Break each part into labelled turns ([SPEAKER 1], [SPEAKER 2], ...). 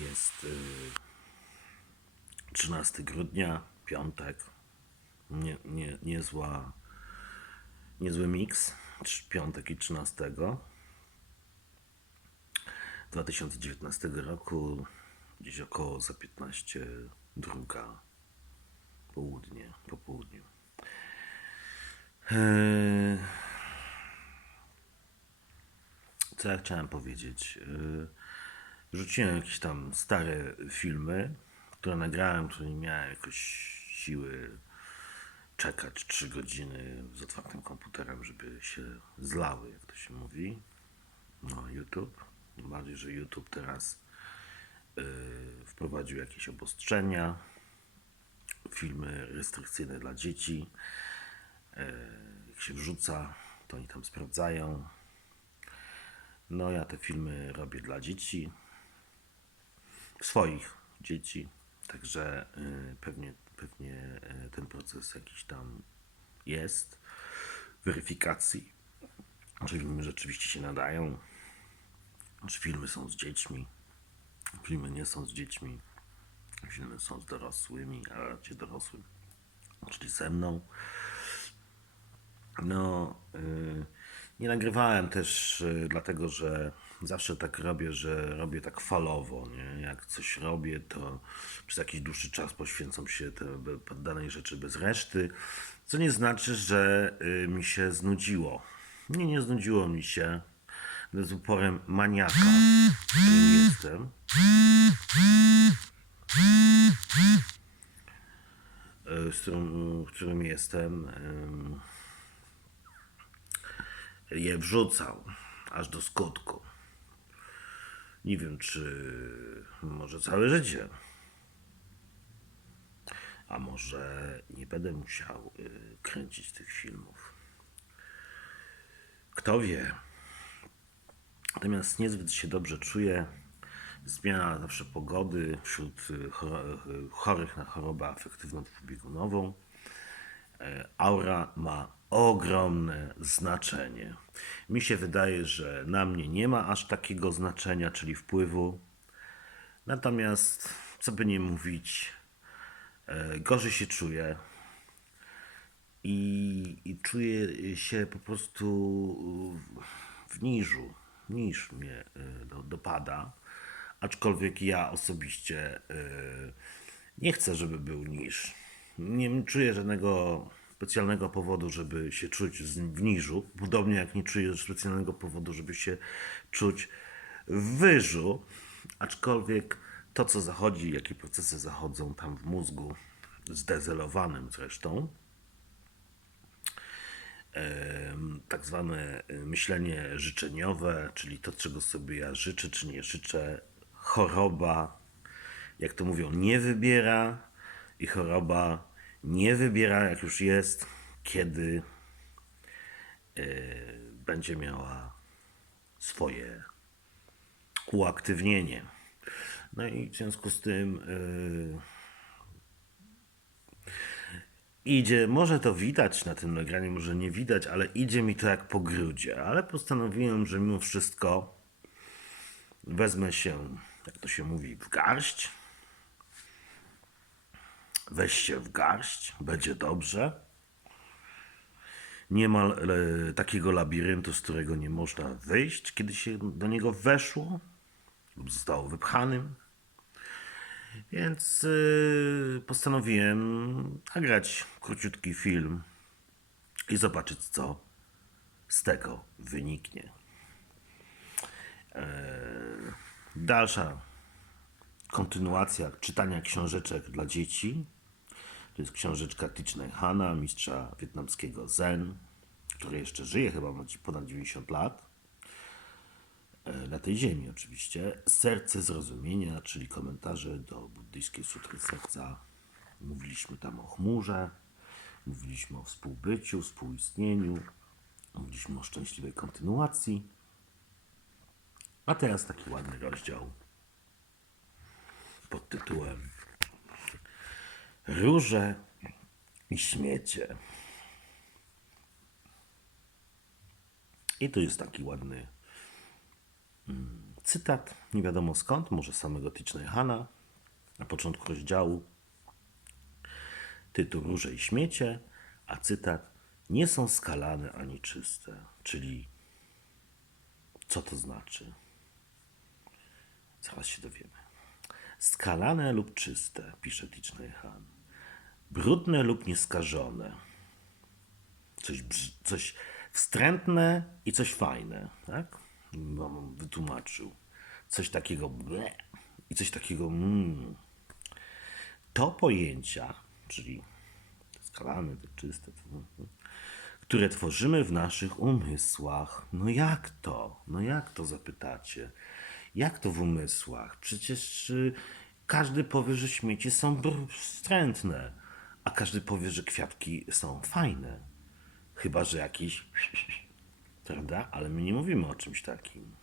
[SPEAKER 1] Jest y, 13 grudnia, piątek. Nie, nie, niezła, niezły miks. Piątek i 13 2019 roku, gdzieś około za 15 druga południe, po południu. Eee, Co ja chciałem powiedzieć? Rzuciłem jakieś tam stare filmy, które nagrałem, które nie miałem jakoś siły czekać 3 godziny z otwartym komputerem, żeby się zlały, jak to się mówi. No, YouTube. Bardziej, że YouTube teraz yy, wprowadził jakieś obostrzenia, filmy restrykcyjne dla dzieci. Yy, jak się wrzuca, to oni tam sprawdzają. No, ja te filmy robię dla dzieci, swoich dzieci, także yy, pewnie, pewnie yy, ten proces jakiś tam jest weryfikacji, czy filmy rzeczywiście się nadają, czy filmy są z dziećmi, filmy nie są z dziećmi, filmy są z dorosłymi, a raczej dorosłym, czyli ze mną. No, y, nie nagrywałem też y, dlatego, że zawsze tak robię, że robię tak falowo, nie? Jak coś robię, to przez jakiś dłuższy czas poświęcam się te, be- pod danej rzeczy bez reszty, co nie znaczy, że y, mi się znudziło. Nie, nie znudziło mi się. Z uporem maniaka, którym jestem. y, Z którym, którym jestem. je wrzucał aż do skutku. Nie wiem, czy może całe życie. A może nie będę musiał y, kręcić tych filmów. Kto wie. Natomiast niezbyt się dobrze czuję. Zmiana zawsze pogody wśród y, y, chorych na chorobę afektywną dwubiegunową. E, aura ma ogromne znaczenie. Mi się wydaje, że na mnie nie ma aż takiego znaczenia, czyli wpływu. Natomiast, co by nie mówić, e, gorzej się czuję i, i czuję się po prostu w niżu. Niż mnie e, do, dopada. Aczkolwiek ja osobiście nie chcę, żeby był niż. Nie czuję żadnego specjalnego powodu, żeby się czuć w niżu. Podobnie jak nie czuję specjalnego powodu, żeby się czuć w wyżu. Aczkolwiek to, co zachodzi, jakie procesy zachodzą tam w mózgu, zdezelowanym zresztą, tak zwane y, myślenie życzeniowe, czyli to, czego sobie ja życzę, czy nie życzę, choroba, jak to mówią, nie wybiera i choroba nie wybiera, jak już jest, kiedy y, będzie miała swoje uaktywnienie. No i w związku z tym y, idzie, może to widać na tym nagraniu, może nie widać, ale idzie mi to jak po grudzie. Ale postanowiłem, że mimo wszystko wezmę się, jak to się mówi, w garść. Weź się w garść, będzie dobrze. Nie ma e, takiego labiryntu, z którego nie można wyjść, kiedy się do niego weszło lub zostało wypchanym. Więc y, postanowiłem nagrać króciutki film i zobaczyć, co z tego wyniknie. Eee, dalsza kontynuacja czytania książeczek dla dzieci. To jest książeczka Thich Nhat Hana, mistrza wietnamskiego Zen, który jeszcze żyje, chyba ma ponad 90 lat e, na tej ziemi oczywiście. Serce zrozumienia, czyli komentarze do buddyjskiej sutry serca. Mówiliśmy tam o chmurze, mówiliśmy o współbyciu, współistnieniu, mówiliśmy o szczęśliwej kontynuacji. A teraz taki ładny rozdział pod tytułem Róże i śmiecie. I tu jest taki ładny mm, cytat, nie wiadomo skąd, może samego Hanna, na początku rozdziału. Tytuł Róże i śmiecie, a cytat nie są skalane ani czyste. Czyli co to znaczy? Zaraz się dowiemy. Skalane lub czyste, pisze Han. Brudne lub nieskażone. Coś, coś wstrętne i coś fajne, tak? Wam wytłumaczył. Coś takiego ble i coś takiego mm. To pojęcia, czyli skalane, te czyste, to, które tworzymy w naszych umysłach. No jak to? No jak to zapytacie? Jak to w umysłach? Przecież y, każdy powie, że śmieci są wstrętne, a każdy powie, że kwiatki są fajne. Chyba, że jakiś. Prawda? Ale my nie mówimy o czymś takim.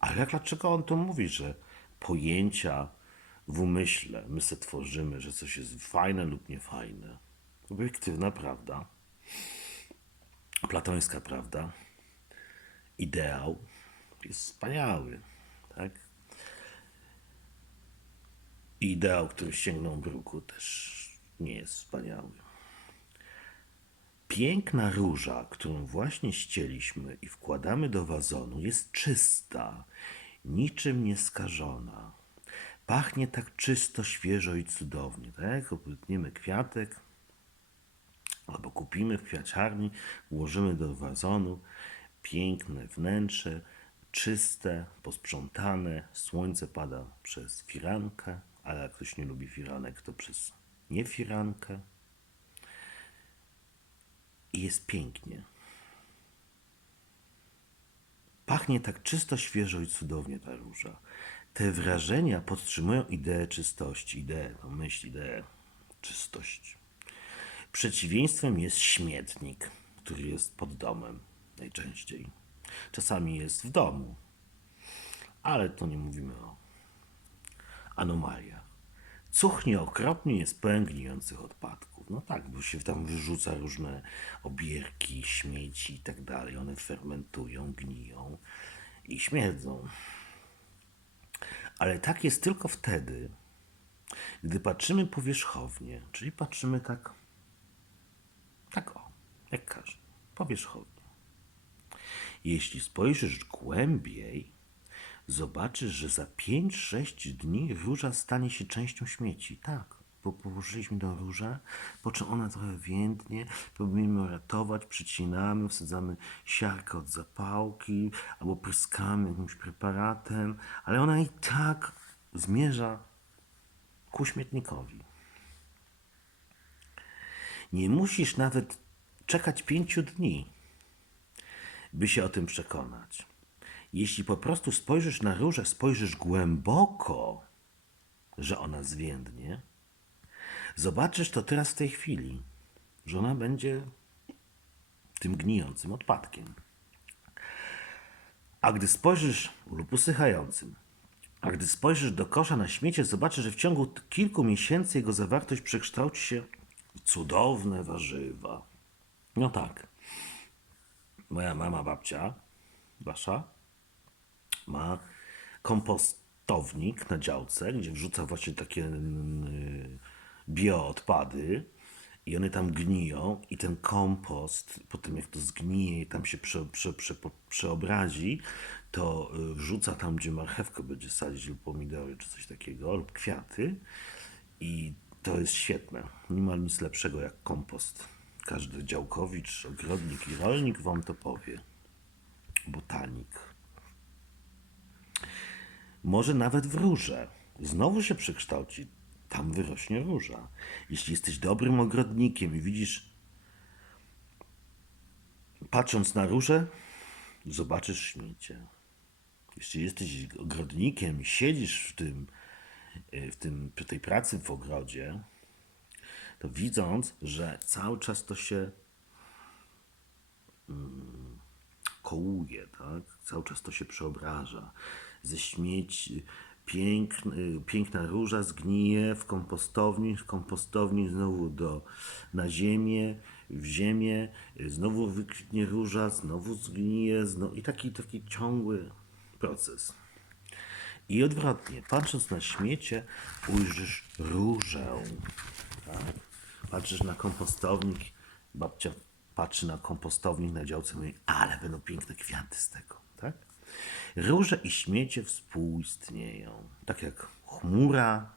[SPEAKER 1] Ale jak dlaczego on to mówi, że pojęcia w umyśle my se tworzymy, że coś jest fajne lub niefajne? Obiektywna prawda, platońska prawda, ideał jest wspaniały, tak? Ideał, który sięgnął bruku, też nie jest wspaniały. Piękna róża, którą właśnie ścieliśmy i wkładamy do wazonu, jest czysta, niczym nieskażona. Pachnie tak czysto, świeżo i cudownie. Tak jak obetniemy kwiatek, albo kupimy w kwiaciarni, włożymy do wazonu, piękne wnętrze, czyste, posprzątane, słońce pada przez firankę, ale jak ktoś nie lubi firanek, to przez niefirankę i jest pięknie. Pachnie tak czysto, świeżo i cudownie ta róża. Te wrażenia podtrzymują ideę czystości, ideę, no myśl, ideę czystości. Przeciwieństwem jest śmietnik, który jest pod domem najczęściej. Czasami jest w domu, ale to nie mówimy o anomaliach. Cuchnie okropnie jest pełen gnijących odpadków. No tak, bo się tam wyrzuca różne obierki, śmieci i tak dalej. One fermentują, gniją i śmierdzą. Ale tak jest tylko wtedy, gdy patrzymy powierzchownie, czyli patrzymy tak, tak o, jak każdy, powierzchownie. Jeśli spojrzysz głębiej, zobaczysz, że za 5-6 dni róża stanie się częścią śmieci. Tak, bo położyliśmy do różę, po czym ona trochę więdnie, próbujemy ratować, przycinamy, wsadzamy siarkę od zapałki, albo pryskamy jakimś preparatem, ale ona i tak zmierza ku śmietnikowi. Nie musisz nawet czekać pięciu dni, by się o tym przekonać. Jeśli po prostu spojrzysz na różę, spojrzysz głęboko, że ona zwiędnie, zobaczysz to teraz w tej chwili, że ona będzie tym gnijącym odpadkiem. A gdy spojrzysz, lub usychającym, a gdy spojrzysz do kosza na śmiecie, zobaczysz, że w ciągu kilku miesięcy jego zawartość przekształci się w cudowne warzywa. No tak. Moja mama, babcia, wasza, ma kompostownik na działce, gdzie wrzuca właśnie takie mm, bioodpady i one tam gniją i ten kompost, po tym jak to zgnije i tam się prze, prze, prze, przeobrazi, to y, wrzuca tam, gdzie marchewkę będzie sadzić lub pomidory czy coś takiego, lub kwiaty i to jest świetne. Nie ma nic lepszego jak kompost. Każdy działkowicz, ogrodnik i rolnik wam to powie. Botanik może nawet w róże. Znowu się przekształci, tam wyrośnie róża. Jeśli jesteś dobrym ogrodnikiem i widzisz, patrząc na różę, zobaczysz śmiecie. Jeśli jesteś ogrodnikiem i siedzisz w tym, y, w tym, tej pracy w ogrodzie, to widząc, że cały czas to się kołuje, tak? Cały czas to się przeobraża. Ze śmieci piękna róża zgnije w kompostowni, z kompostowni znowu do, na ziemię, w ziemię, znowu wykwitnie róża, znowu zgnije, znowu, i taki, taki ciągły proces. I odwrotnie, patrząc na śmiecie, ujrzysz różę. Tak? Patrzysz na kompostownik, babcia patrzy na kompostownik na działce i mówi, ale będą piękne kwiaty z tego. Tak? Róże i śmiecie współistnieją. Tak jak chmura,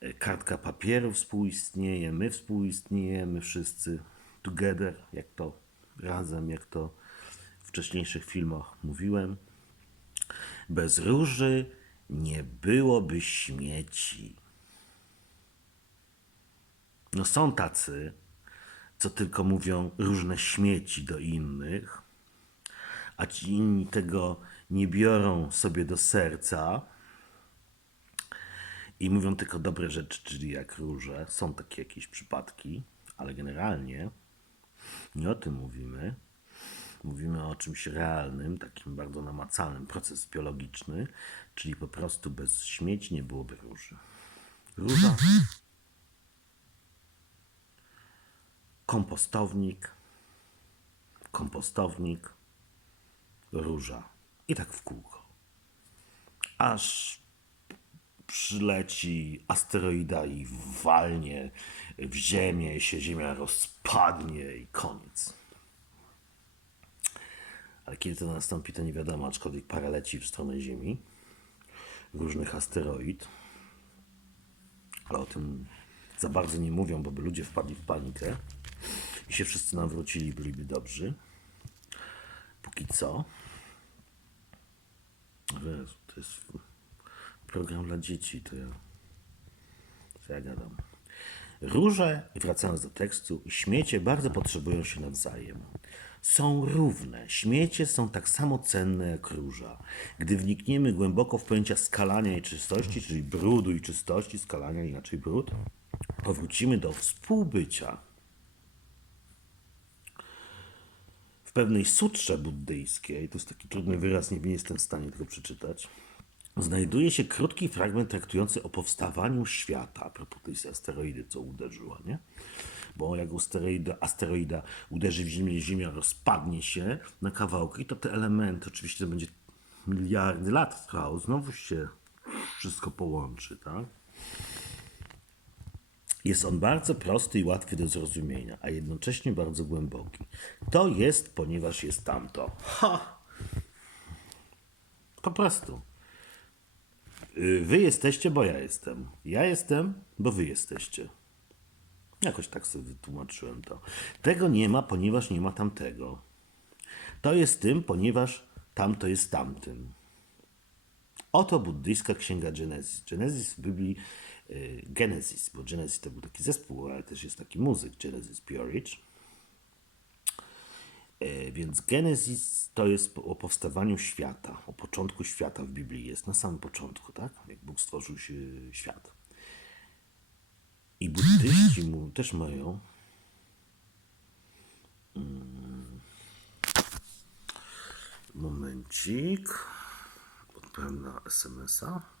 [SPEAKER 1] e, kartka papieru współistnieje, my współistniejemy wszyscy together, jak to razem, jak to w wcześniejszych filmach mówiłem. Bez róży nie byłoby śmieci. No są tacy, co tylko mówią różne śmieci do innych, a ci inni tego nie biorą sobie do serca i mówią tylko dobre rzeczy, czyli jak róże. Są takie jakieś przypadki, ale generalnie nie o tym mówimy. Mówimy o czymś realnym, takim bardzo namacalnym, proces biologiczny, czyli po prostu bez śmieci nie byłoby róży. Róża, kompostownik, kompostownik, róża. I tak w kółko. Aż przyleci asteroida i walnie w ziemię, się ziemia rozpadnie i koniec. Ale kiedy to nastąpi, to nie wiadomo, aczkolwiek parę leci w stronę Ziemi, różnych asteroid. Ale o tym za bardzo nie mówią, bo by ludzie wpadli w panikę i się wszyscy nawrócili, byliby dobrzy. Póki co. Jezu, to jest program dla dzieci, to ja, co ja gadam. Róże, i wracając do tekstu, śmiecie bardzo potrzebują się nawzajem. Są równe. Śmiecie są tak samo cenne jak róża. Gdy wnikniemy głęboko w pojęcia skalania i czystości, czyli brudu i czystości, skalania inaczej brud, powrócimy do współbycia. W pewnej sutrze buddyjskiej, to jest taki trudny wyraz, nie, nie jestem w stanie tego przeczytać, znajduje się krótki fragment traktujący o powstawaniu świata, a propos tej asteroidy, co uderzyła, nie? Bo jak asteroida, asteroida uderzy w Ziemię, Ziemia rozpadnie się na kawałki, to te elementy, oczywiście to będzie miliardy lat trwało, znowu się wszystko połączy, tak? Jest on bardzo prosty i łatwy do zrozumienia, a jednocześnie bardzo głęboki. To jest, ponieważ jest tamto. Ha! Po prostu. Y, Wy jesteście, bo ja jestem. Ja jestem, bo wy jesteście. Jakoś tak sobie wytłumaczyłem to. Tego nie ma, ponieważ nie ma tamtego. To jest tym, ponieważ tamto jest tamtym. Oto buddyjska księga Genesis. Genesis w Biblii, Genesis, bo Genesis to był taki zespół, ale też jest taki muzyk, Genesis Peerage. E, Więc Genesis to jest o powstawaniu świata, o początku świata w Biblii jest, na samym początku, tak? Jak Bóg stworzył świat. I buddyści mu też mają. Mm. Momencik. Odpowiem na SMS-a.